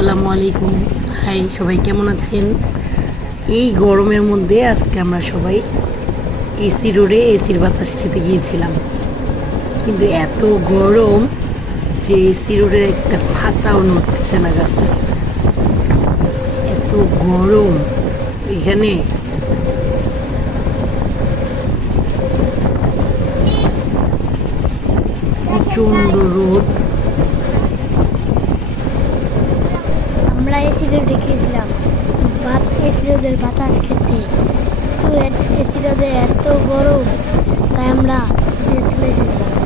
আসসালামু আলাইকুম। হাই, সবাই কেমন আছেন? এই গরমের মধ্যে আজকে আমরা সবাই এসি রোডে এসির বাতাস খেতে গিয়েছিলাম, কিন্তু এত গরম যে এসি রোডের একটা পাতাও নড়তেছে না গাছে। এত গরম এখানে। প্রচণ্ড রোদ। আমরা এসি রোডে গিয়েছিলাম এসি রোদের বাতাস খেতে, তো এসি রোদে এত গরম তাই আমরা চলে এসেছিলাম।